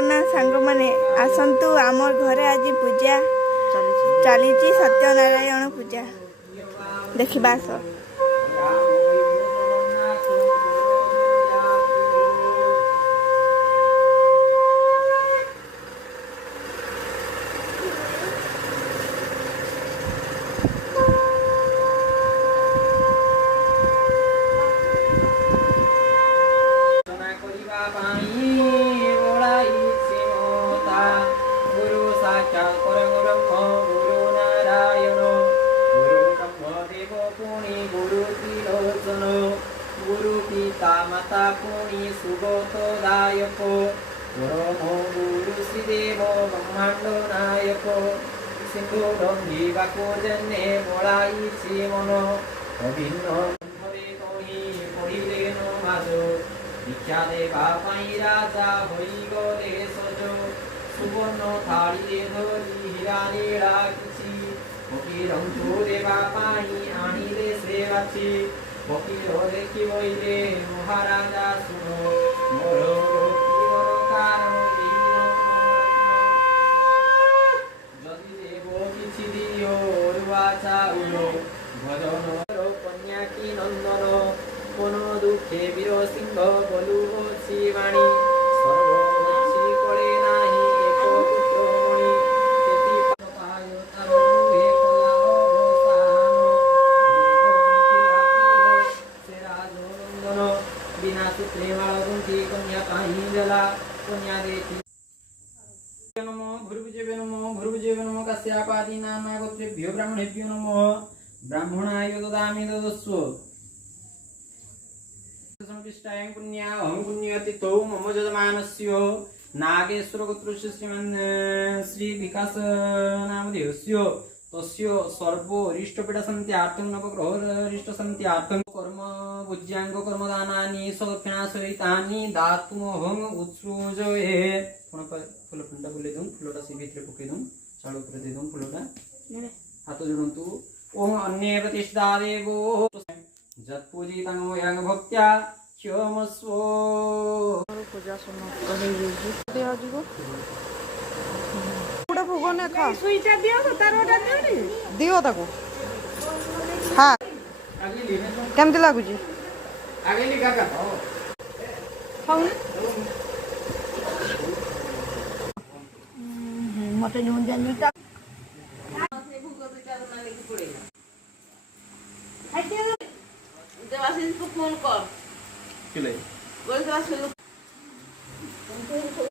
ना सांग माने आसंतु आमर घरे आज पूजा चली सत्यनारायण पूजा देखा आस। गुरु पिता माता पुणी सुगतदायक परमो गुरु श्रीदेव ब्रह्मांड नायक सिंधु रंगीबाको जन्ने बळाईछि मन अभिन्न घरे कहि पढ़िले न माज दीक्षा देवा पाई राजा होई गले सज सुवर्ण थाळीरे धरि हीरा नीला किछि फकीरंचु देवा पाई आनिले सेवाछि फकीर देखि बइले महाराजा सुनो मोर रोकीवर कारण जदि देव किछि दियो रुआ चाउल भजन कन्या की नंदन कोन दुखे वीर सिंह बोलु शिवाणी सर्वोच्ची कळे नाही एक पुत्र मणि सेति पाय तारो एक लाओ बिना सूत्रे मालगुंठी कन्या काहि जला कन्या देखि नमो भूर्भुजेभ्यो नमो भूर्भुजेभ्यो नमो कस्यापादि नाना गोत्रेभ्यो ब्राह्मणेभ्यो नमो ब्राह्मणाय ददामि ददस्व संपिष्टाय पुण्या अहं पुण्यतिथौ मम यजमानस्य नागेश्वर गोत्रस्य श्रीमन् श्री विकास नामधेयस्य तस्य सर्वो रिष्टपीठ सन्त्यार्थं नवग्रह रिष्ट सन्त्यार्थं कर्म भुज्यांग कर्मदानानि सदक्षिणासहितानि दातुमहं उत्सृजये फूल फंडा बुले दूं फूलटा से भीतर पके दूं चालू कर दे दूं फूलटा हाथ जोड़ंतु ओम अन्ये प्रतिष्ठा देवो जत्पूजितं वयं भक्त्या क्षमस्व पूजा समाप्त हो गई दिया जीवो पूरा भोग ने खा सुईटा दियो तारोटा दियो दियो ताको हां केमती लागुची आगे लिखा का खाऊ मते नुन जानी